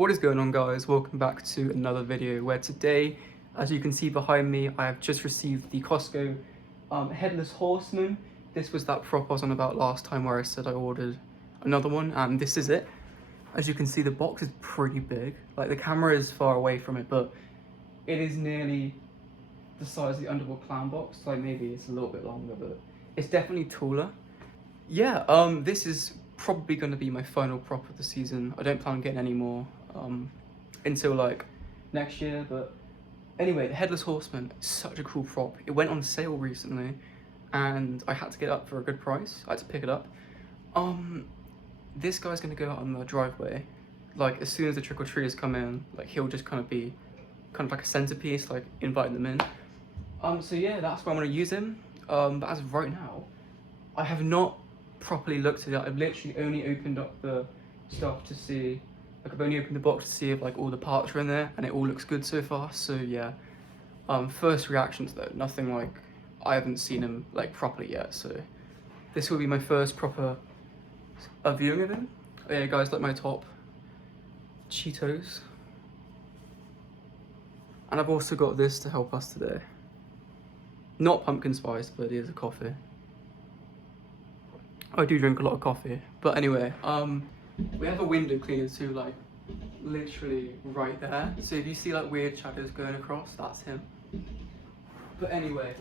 What is going on, guys? Welcome back to another video where today, as you can see behind me, I have just received the COSTCO Headless Horseman. This was that prop I was on about last time where I said I ordered another one, and this is it. As you can see, the box is pretty big. Like, the camera is far away from it, but it is nearly the size of the Underworld Clown box. Like, maybe it's a little bit longer, but it's definitely taller. Yeah, this is probably going to be my final prop of the season. I don't plan on getting any more until like next year, but anyway, the Headless Horseman is such a cool prop. It went on sale recently and I had to get it up for a good price. I had to pick it up. This guy's going to go out on the driveway. Like, as soon as the trick-or-treaters come in, like, he'll just kind of like a centerpiece, like inviting them in. So yeah, that's why I'm going to use him. But as of right now, I have not properly looked at it. I've literally only opened up the stuff to see, like, I've only opened the box to see if like all the parts are in there, and it all looks good so far. So yeah, first reactions though, nothing, like, I haven't seen him like properly yet, so this will be my first proper viewing of him. Oh, yeah, guys, like my top Cheetos, and I've also got this to help us today. Not pumpkin spice, but it is a coffee. I do drink a lot of coffee, but anyway, we have a window cleaner too, like literally right there. So if you see like weird shadows going across, that's him. But anyway,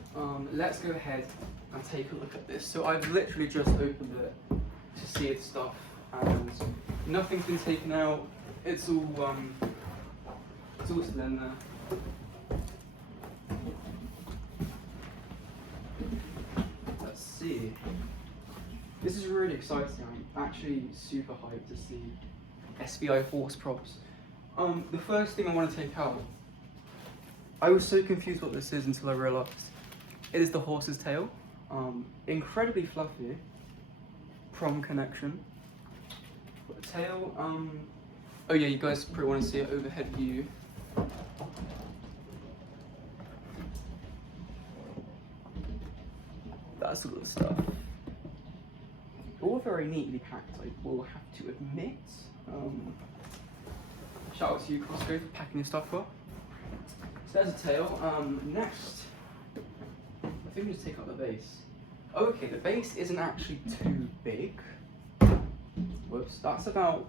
let's go ahead and take a look at this. So I've literally just opened it to see its stuff, and nothing's been taken out. It's all still in there. Let's see. This is really exciting. I'm actually super hyped to see SVI horse props. The first thing I want to take out, I was so confused what this is until I realised it is the horse's tail. Incredibly fluffy. Prom connection. Got the tail. Oh yeah, you guys probably want to see an overhead view. That's all the stuff. All very neatly packed, I will have to admit. Shout out to you, COSTCO, for packing your stuff well. So there's a tail. Next, I think we just take out the base. Oh, okay, the base isn't actually too big. Whoops, that's about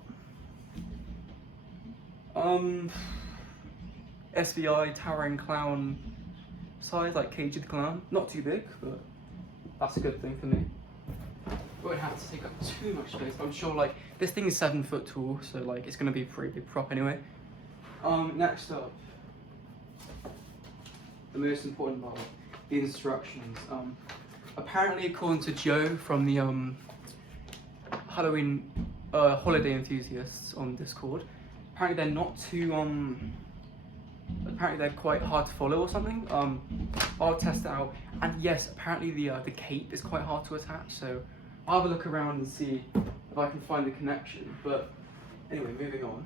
SVI Towering Clown size, like Cage the Clown. Not too big, but that's a good thing for me. Won't have to take up too much space, but I'm sure, like, this thing is 7 foot tall, so like it's gonna be a pretty big prop anyway. Next up, the most important part, the instructions. Apparently, according to Joe from the Halloween holiday enthusiasts on Discord, apparently they're not too apparently they're quite hard to follow or something. I'll test it out, and yes, apparently the cape is quite hard to attach, so I'll have a look around and see if I can find the connection. But anyway, moving on.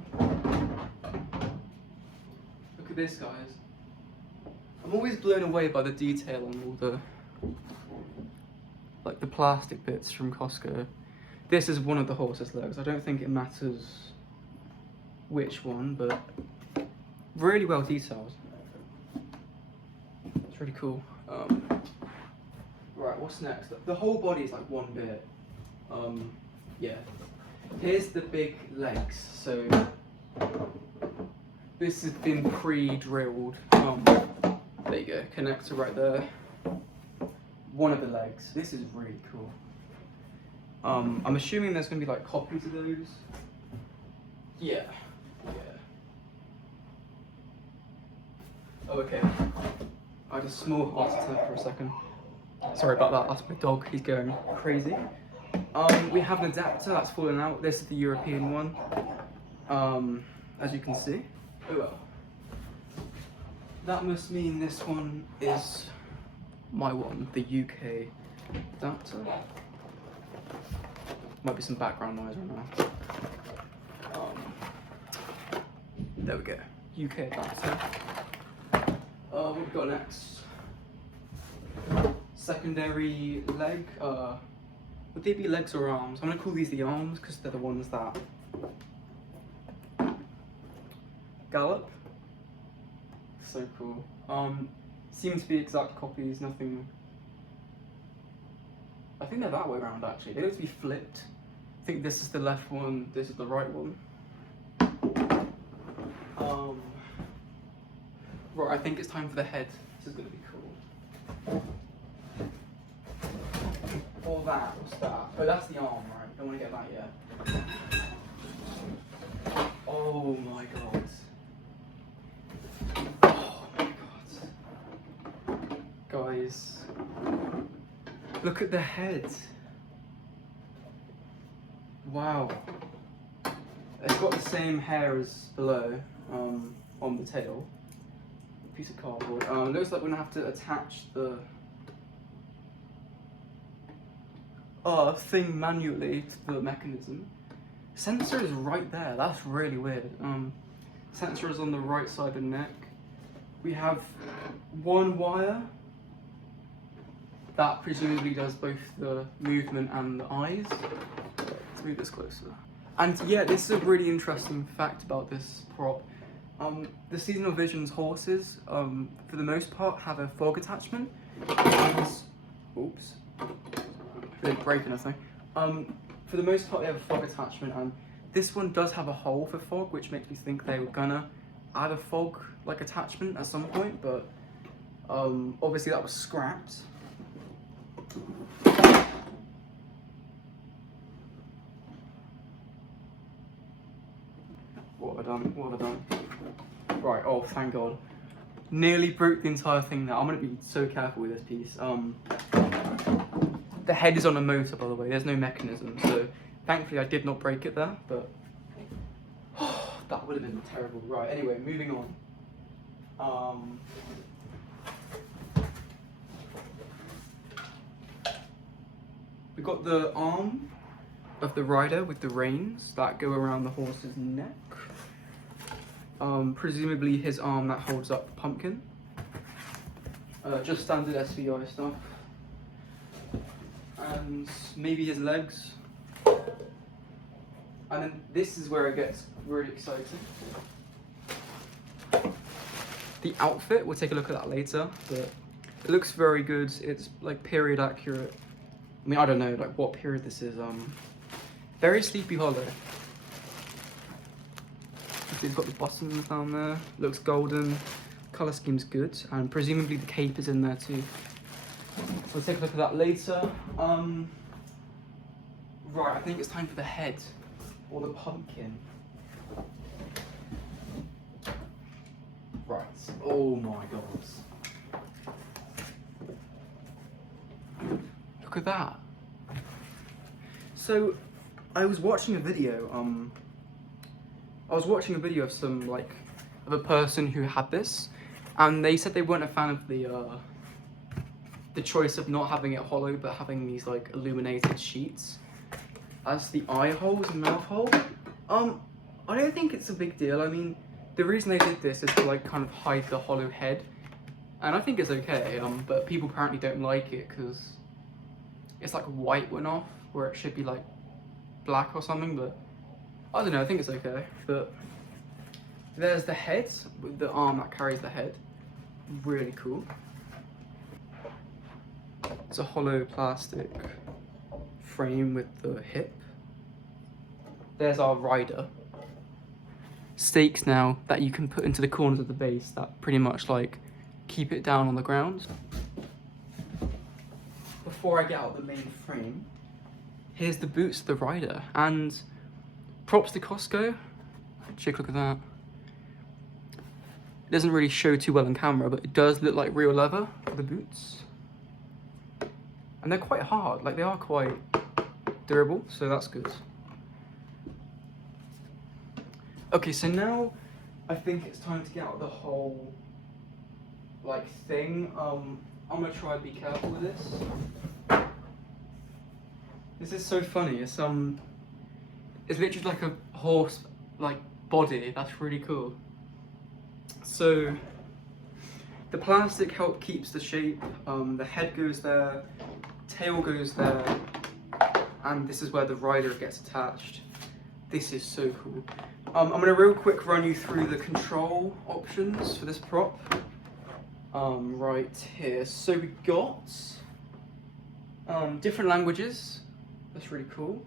Look at this, guys. I'm always blown away by the detail on all the, like, the plastic bits from COSTCO. This is one of the horse's legs. I don't think it matters which one, but really well detailed. It's really cool. Right, what's next? The whole body is like one bit. Yeah. Here's the big legs. So this has been pre-drilled. There you go, connector right there. One of the legs. This is really cool. I'm assuming there's gonna be like copies of those. Yeah. Oh, okay. I had a small heart attack for a second. Sorry about that, that's my dog, he's going crazy. We have an adapter that's fallen out. This is the European one, as you can see. Oh well. That must mean this one is my one, the UK adapter. Might be some background noise right now. There we go, UK adapter. What have we got next? Secondary leg. Would they be legs or arms? I'm gonna call these the arms because they're the ones that gallop. So cool. Seem to be exact copies, nothing. I think they're that way around actually. They look to be flipped. I think this is the left one, this is the right one. Right, I think it's time for the head. This is gonna be cool. Or that, what's that? Oh, that's the arm, right? Don't wanna get that yet. Oh my god. Oh my god. Guys, look at the head. Wow. It's got the same hair as below, on the tail. Piece of cardboard. It looks like we're gonna have to attach the thing manually to the mechanism. Sensor is right there. That's really weird. Sensor is on the right side of the neck. We have one wire that presumably does both the movement and the eyes. Let's move this closer. And yeah, this is a really interesting fact about this prop. The Seasonal Visions horses, for the most part, have a fog attachment. Oops. I didn't break anything. For the most part, they have a fog attachment, and this one does have a hole for fog, which makes me think they were gonna add a fog like attachment at some point, but obviously that was scrapped. What have I done? What have I done? Right, oh thank god. Nearly broke the entire thing now. I'm gonna be so careful with this piece. The head is on a motor, by the way, there's no mechanism, so thankfully I did not break it there, but that would have been terrible. Right, anyway, moving on. We got the arm of the rider with the reins that go around the horse's neck. Presumably his arm that holds up the pumpkin. Just standard SVI stuff. And maybe his legs. And then this is where it gets really exciting. The outfit, we'll take a look at that later, but it looks very good. It's like period accurate. I mean, I don't know like what period this is. Very Sleepy Hollow. It's got the buttons down there. Looks golden. Color scheme's good, and presumably the cape is in there too. We'll take a look at that later. Right, I think it's time for the head or the pumpkin. Right. Oh my god. Look at that. So, I was watching a video. Of some of a person who had this, and they said they weren't a fan of the choice of not having it hollow but having these like illuminated sheets as the eye holes and mouth hole. I don't think it's a big deal. I mean, the reason they did this is to like kind of hide the hollow head, and I think it's okay. But people apparently don't like it because it's like white went off where it should be like black or something. But I don't know. I think it's okay. But there's the head with the arm that carries the head. Really cool. It's a hollow plastic frame with the hip. There's our rider. Stakes now that you can put into the corners of the base that pretty much like keep it down on the ground. Before I get out the main frame, here's the boots of the rider, and props to COSTCO. Check, look at that. It doesn't really show too well on camera, but it does look like real leather, the boots. And they're quite hard, like they are quite durable, so that's good. Okay, so now I think it's time to get out the whole like thing. I'm gonna try and be careful with this. This is so funny. It's literally like a horse like body. That's really cool. So the plastic keeps the shape. The head goes there, tail goes there, and this is where the rider gets attached. This is so cool. I'm going to real quick run you through the control options for this prop. Right here. So we got different languages. That's really cool.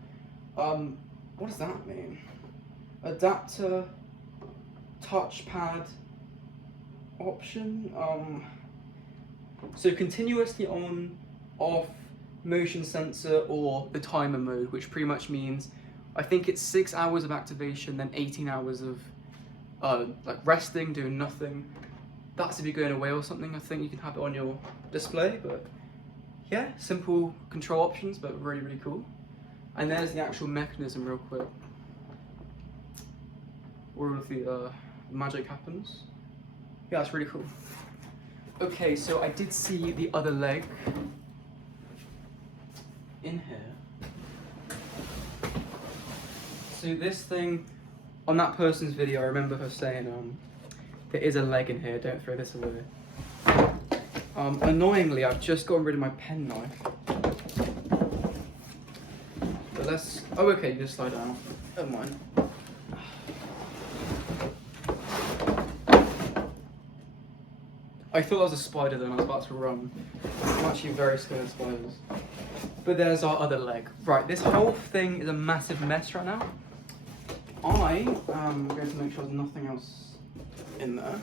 What does that mean? Adapter, touchpad option. So continuously on, off, motion sensor, or the timer mode, which pretty much means I think it's 6 hours of activation, then 18 hours of like resting, doing nothing. That's if you're going away or something. I think you can have it on your display, but yeah, simple control options, but really, really cool. And there's the actual mechanism real quick, where all of the magic happens. Yeah, it's really cool. Okay, so I did see the other leg in here. So this thing, on that person's video, I remember her saying, there is a leg in here, don't throw this away. Annoyingly, I've just gotten rid of my pen knife. But let's, oh okay, you just slide down, never mind. I thought that was a spider then, I was about to run. I'm actually very scared of spiders. But there's our other leg. Right, this whole thing is a massive mess right now. I am going to make sure there's nothing else in there.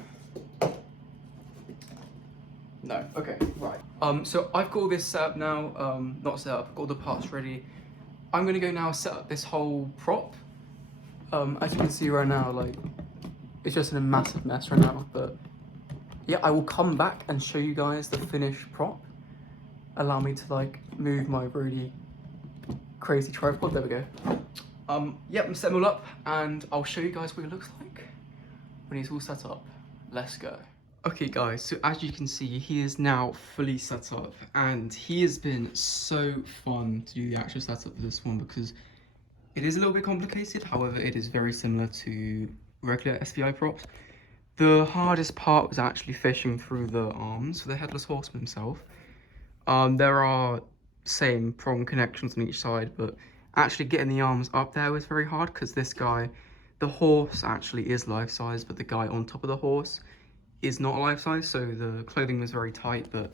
No, okay, right. So I've got all this set up now, not set up, got all the parts ready. I'm gonna go now set up this whole prop. As you can see right now, like, it's just in a massive mess right now, but yeah, I will come back and show you guys the finished prop. Allow me to like move my really crazy tripod, there we go. Yep, I'm setting them all up and I'll show you guys what it looks like when he's all set up. Let's go. Okay guys, so as you can see, he is now fully set up and he has been so fun to do the actual setup of this one because it is a little bit complicated, however it is very similar to regular SVI props. The hardest part was actually fishing through the arms for the Headless Horseman himself. There are same prong connections on each side, but actually getting the arms up there was very hard because this guy, the horse actually is life-size, but the guy on top of the horse is not life-size, so the clothing was very tight, but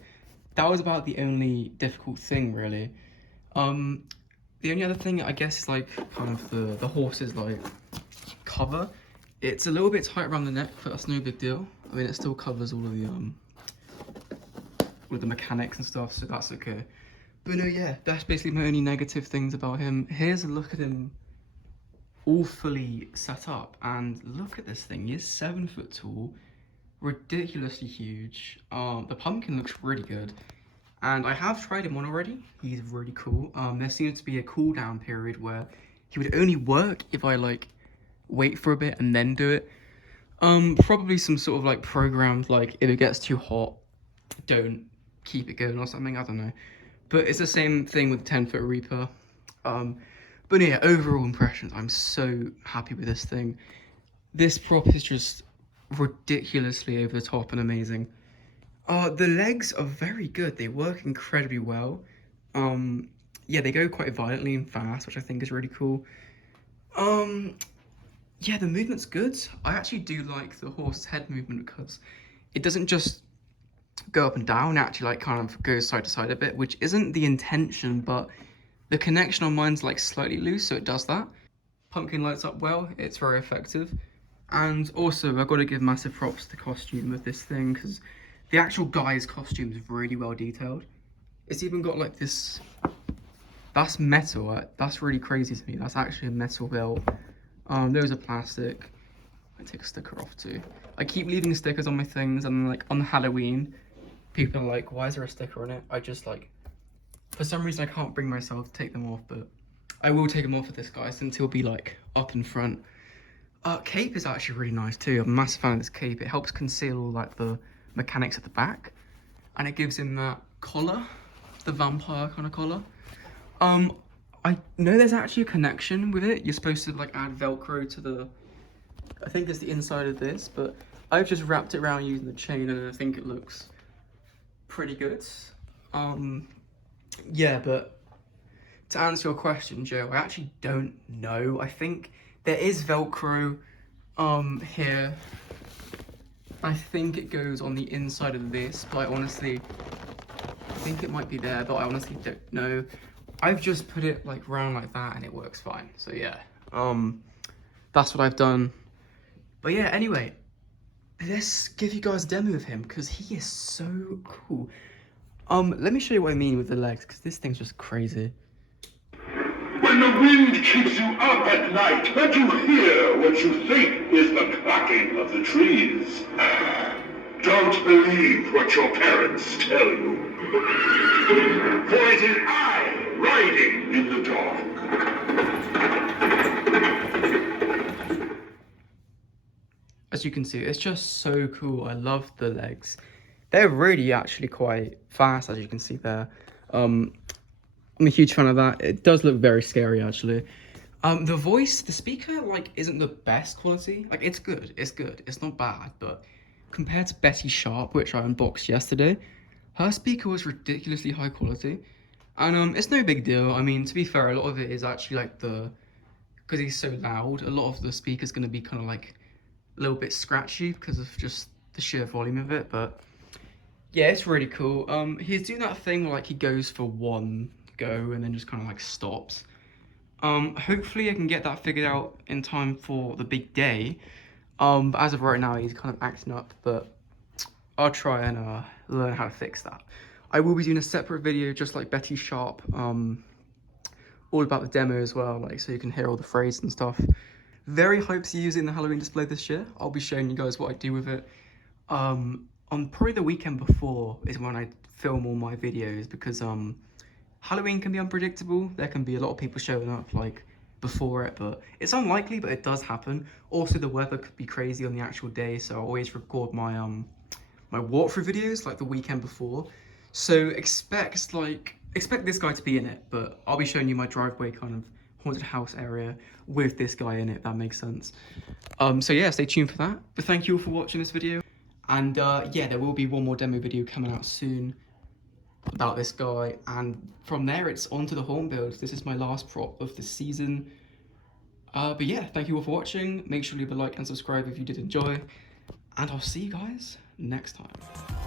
that was about the only difficult thing, really. The only other thing, I guess, is like kind of the horse's like cover. It's a little bit tight around the neck, but that's no big deal. I mean, it still covers all of the mechanics and stuff, so that's okay. But no, yeah, that's basically my only negative things about him. Here's a look at him all fully set up, and look at this thing. He is 7 foot tall, ridiculously huge. The pumpkin looks really good, and I have tried him on already. He's really cool. There seems to be a cooldown period where he would only work if I like wait for a bit and then do it. Probably some sort of like programmed, like if it gets too hot, don't keep it going or something, I don't know. But it's the same thing with 10-foot Reaper. But yeah, overall impressions, I'm so happy with this thing. This prop is just ridiculously over the top and amazing. The legs are very good, they work incredibly well. Yeah, they go quite violently and fast, which I think is really cool. Yeah, the movement's good. I actually do like the horse's head movement because it doesn't just go up and down, it actually like kind of goes side to side a bit, which isn't the intention, but the connection on mine's like slightly loose, so it does that. Pumpkin lights up well, it's very effective. And also, I've got to give massive props to the costume of this thing, because the actual guy's costume is really well detailed. It's even got like this, that's metal, that's really crazy to me, that's actually a metal belt. Those are plastic. I take a sticker off too. I keep leaving stickers on my things, and like on Halloween, people are like, why is there a sticker on it? I just like, for some reason I can't bring myself to take them off, but I will take them off with this guy since he'll be like up in front. Cape is actually really nice too. I'm a massive fan of this cape. It helps conceal all like the mechanics at the back, and it gives him that collar, the vampire kind of collar. I know there's actually a connection with it. You're supposed to like add Velcro to the, I think it's the inside of this, but I've just wrapped it around using the chain and I think it looks pretty good. Yeah, but to answer your question, Joe, I actually don't know. I think there is Velcro here. I think it goes on the inside of this, but I honestly think it might be there, but I honestly don't know. I've just put it like round like that and it works fine. So yeah, that's what I've done. But yeah, anyway, let's give you guys a demo of him because he is so cool. Let me show you what I mean with the legs because this thing's just crazy. When the wind keeps you up at night and you hear what you think is the cracking of the trees, don't believe what your parents tell you. For it is I riding in the dark. As you can see, it's just so cool. I love the legs. They're really actually quite fast, as you can see there. I'm a huge fan of that. It does look very scary, actually. The voice, the speaker, like, isn't the best quality. Like, it's good. It's not bad, but compared to Betty Sharp, which I unboxed yesterday, her speaker was ridiculously high quality. And it's no big deal. I mean, to be fair, a lot of it is actually like because he's so loud, a lot of the speaker's going to be kind of like a little bit scratchy because of just the sheer volume of it, but yeah, it's really cool. He's doing that thing where like he goes for one go and then just kind of like stops. Hopefully I can get that figured out in time for the big day. But as of right now, he's kind of acting up, but I'll try and learn how to fix that. I will be doing a separate video just like Betty Sharp, all about the demo as well, like so you can hear all the phrases and stuff. Very hyped to use it in the Halloween display this year. I'll be showing you guys what I do with it. On probably the weekend before is when I film all my videos because Halloween can be unpredictable. There can be a lot of people showing up like before it, but it's unlikely, but it does happen. Also, the weather could be crazy on the actual day, so I always record my my walkthrough videos like the weekend before. So expect this guy to be in it, but I'll be showing you my driveway kind of haunted house area with this guy in it, if that makes sense. So yeah, stay tuned for that. But thank you all for watching this video. And yeah, there will be one more demo video coming out soon about this guy. And from there, it's on to the haunt builds. This is my last prop of the season. But yeah, thank you all for watching. Make sure to leave a like and subscribe if you did enjoy. And I'll see you guys next time.